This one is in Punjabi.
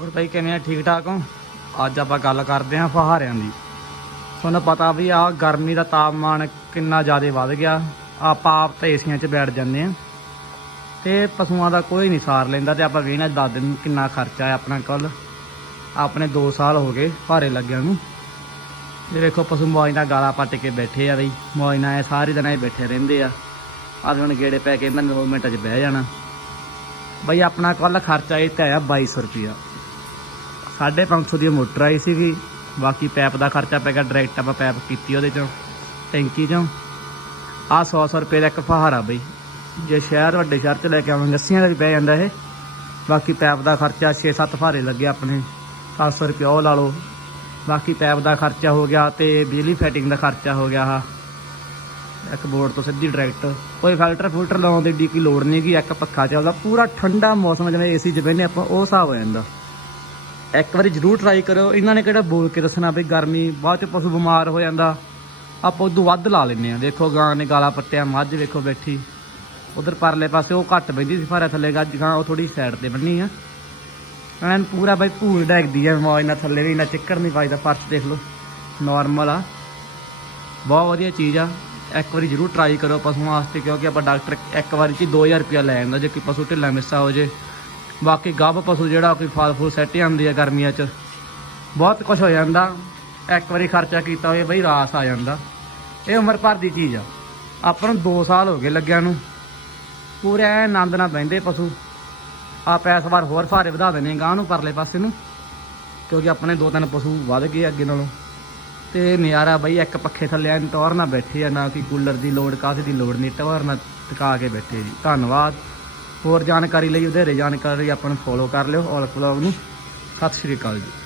ਹੋਰ ਭਾਈ ਕਿਵੇਂ ਆ? ਠੀਕ ਠਾਕ ਹੋ? ਅੱਜ ਆਪਾਂ ਗੱਲ ਕਰਦੇ ਹਾਂ ਫਹਾਰਿਆਂ ਦੀ। ਤੁਹਾਨੂੰ ਪਤਾ ਵੀ ਆ, ਗਰਮੀ ਦਾ ਤਾਪਮਾਨ ਕਿੰਨਾ ਜ਼ਿਆਦਾ ਵੱਧ ਗਿਆ। ਆਪਾਂ ਆਪ ਤਾਂ ਏਸੀਆਂ 'ਚ ਬੈਠ ਜਾਂਦੇ ਆ ਤੇ ਪਸ਼ੂਆਂ ਦਾ ਕੋਈ ਨਹੀਂ ਸਾਰ ਲੈਂਦਾ ਤੇ ਆਪਾਂ ਵੇਖਣਾ ਦੱਸ ਦਿਨ ਕਿੰਨਾ ਖਰਚਾ ਹੈ ਆਪਣਾ ਕੱਲ। ਆਪਣੇ 2 ਸਾਲ ਹੋ ਗਏ ਫਹਾਰੇ ਲੱਗਿਆਂ ਨੂੰ। ਇਹ ਵੇਖੋ ਪਸ਼ੂ ਮੌਜ ਨਾਲ ਗਾਲਾਂ ਪੱਟ ਕੇ ਬੈਠੇ ਆ ਬਈ। ਮੌਜ ਨਾਲ ਇਹ ਸਾਰੇ ਦਿਨ ਇਹ ਬੈਠੇ ਰਹਿੰਦੇ ਆ। ਆ ਹੁਣ ਗੇੜੇ ਪੈ ਕੇ ਇਹਨਾਂ ਨੇ 2 ਮਿੰਟਾਂ 'ਚ ਬਹਿ ਜਾਣਾ। ਬਈ ਆਪਣਾ ਕੱਲ ਖਰਚਾ ਇਹ ਤਾਂ ਆਇਆ 2200 ਰੁਪਿਆ 550 ਦੀ ਮੋਟਰ ਆਈ ਸੀਗੀ। ਬਾਕੀ ਪੈਪ ਦਾ ਖਰਚਾ ਪੈ ਗਿਆ, ਡਾਇਰੈਕਟ ਆਪਾਂ ਪੈਪ ਕੀਤੀ ਉਹਦੇ ਚੋਂ, ਟੈਂਕੀ ਚੋਂ। ਆ 100 100 ਰੁਪਏ ਦਾ ਇੱਕ ਫਹਾਰਾ ਬਈ। ਜੇ ਸ਼ਹਿਰ ਵੱਡੇ ਸ਼ਹਿਰ ਚ ਲੈ ਕੇ ਆਵਾਂਗੇ, ਅੱਸੀਆਂ ਦਾ ਵੀ ਪੈ ਜਾਂਦਾ ਇਹ। ਬਾਕੀ ਪੈਪ ਦਾ ਖਰਚਾ 6-7 ਫਹਾਰੇ ਲੱਗੇ ਆਪਣੇ। 700 ਰੁਪਏ ਉਹ ਲਾ ਲਓ। ਬਾਕੀ ਪੈਪ ਦਾ ਖਰਚਾ ਹੋ ਗਿਆ ਤੇ ਬਿਜਲੀ ਫਿਟਿੰਗ ਦਾ ਖਰਚਾ ਹੋ ਗਿਆ ਆ ਇੱਕ ਬੋਰਡ ਤੋਂ ਸਿੱਧੀ ਡਾਇਰੈਕਟ। ਕੋਈ ਫਿਲਟਰ ਫਿਲਟਰ ਲਾਉਣ ਦੀ ਡੀ ਕੀ ਲੋੜ ਨਹੀਂ ਗੀ ਇੱਕ ਪੱਖਾ ਚੱਲਦਾ। ਪੂਰਾ ਠੰਡਾ ਮੌਸਮ, ਜਿਵੇਂ ਏਸੀ 'ਚ ਬਹਿੰਦੇ ਆਪਾਂ, ਉਹ ਹਿਸਾਬ ਹੋ ਜਾਂਦਾ। ਇੱਕ ਵਾਰੀ ਜ਼ਰੂਰ ਟਰਾਈ ਕਰਿਓ। ਇਹਨਾਂ ਨੇ ਕਿਹੜਾ ਬੋਲ ਕੇ ਦੱਸਣਾ ਵੀ ਗਰਮੀ, ਬਾਅਦ ਚ ਪਸ਼ੂ ਬਿਮਾਰ ਹੋ ਜਾਂਦਾ। ਆਪਾਂ ਉਦੋਂ ਵੱਧ ਲਾ ਲੈਂਦੇ ਆ ਦੇਖੋ ਗਾਂ ਨੇ ਗਾਲਾ ਪੱਟਿਆ, ਮੱਝ ਵੇਖੋ ਬੈਠੀ। ਉਧਰ ਪਰਲੇ ਪਾਸੇ ਉਹ ਘੱਟ ਬੈਂਦੀ ਸੀ ਫਾਰਾ ਥੱਲੇ ਗੱਜ ਗਾਂ, ਉਹ ਥੋੜੀ ਸਾਈਡ ਤੇ ਬੰਨੀ ਆ। ਐਨ ਪੂਰਾ ਬਾਈ ਭੂਲ ਡੈਗਦੀ ਆ, ਮੌਜ ਨਾਲ ਥੱਲੇ ਵੀ ਇੰਨਾ ਚਿੱਕੜ ਨਹੀਂ ਪਾਈਦਾ ਫਰਸ਼ ਦੇਖ ਲਓ। ਨਾਰਮਲ ਆ। ਬਹੁਤ ਵਧੀਆ ਚੀਜ਼ ਆ। ਇੱਕ ਵਾਰੀ ਜ਼ਰੂਰ ਟਰਾਈ ਕਰੋ ਪਸ਼ੂਆਂ ਵਾਸਤੇ, ਕਿਉਂਕਿ ਆਪਾਂ ਡਾਕਟਰ ਇੱਕ ਵਾਰੀ ਚ ਹੀ 2000 ਰੁਪਇਆ ਲੈ ਜਾਂਦਾ ਜੇ ਕਿ ਪਸ਼ੂ ਢਿੱਲਾ ਮਿੱਸਾ ਹੋ ਜੇ। ਬਾਕੀ ਗੱਭ ਪਸ਼ੂ ਜਿਹੜਾ ਕੋਈ ਫਲ ਫੂਲ ਸੈੱਟ ਜਾਂਦੀ ਆ ਗਰਮੀਆਂ 'ਚ। ਬਹੁਤ ਕੁਝ ਹੋ ਜਾਂਦਾ। ਇੱਕ ਵਾਰੀ ਖਰਚਾ ਕੀਤਾ ਹੋਵੇ ਬਈ ਰਾਸ ਆ ਜਾਂਦਾ। ਇਹ ਉਮਰ ਭਰ ਦੀ ਚੀਜ਼ ਆ। ਆਪਾਂ ਨੂੰ 2 ਸਾਲ ਹੋ ਗਏ ਲੱਗਿਆ ਨੂੰ। ਪੂਰੇ ਆਨੰਦ ਨਾਲ ਬਹਿੰਦੇ ਪਸ਼ੂ। ਆਪ ਇਸ ਵਾਰ ਹੋਰ ਫਾਰੇ ਵਧਾ ਦੇਣੇ ਗਾਂ ਨੂੰ ਪਰਲੇ ਪਾਸੇ ਨੂੰ। ਕਿਉਂਕਿ ਆਪਣੇ ਦੋ ਤਿੰਨ ਪਸ਼ੂ ਵੱਧ ਗਏ ਅੱਗੇ ਨਾਲੋਂ। ਤੇ ਨਜ਼ਾਰਾ ਬਈ ਇੱਕ ਪੱਖੇ ਥੱਲੇ ਐਨ ਟੌਰ ਨਾਲ ਬੈਠੇ ਆ, ਨਾ ਕਿ ਕੂਲਰ ਦੀ ਲੋੜ, ਕਾਹਦੇ ਦੀ ਲੋੜ ਨਹੀਂ ਟੌਰ ਨਾਲ ਟਿਕਾ ਕੇ ਬੈਠੇ ਜੀ। ਧੰਨਵਾਦ। ਹੋਰ ਜਾਣਕਾਰੀ ਲਈ, ਵਧੇਰੇ ਜਾਣਕਾਰੀ ਆਪਾਂ ਨੂੰ ਫੋਲੋ ਕਰ ਲਿਓ ਔਲ ਵਲੌਗ ਨੂੰ। ਸਤਿ ਸ਼੍ਰੀ ਅਕਾਲ ਜੀ।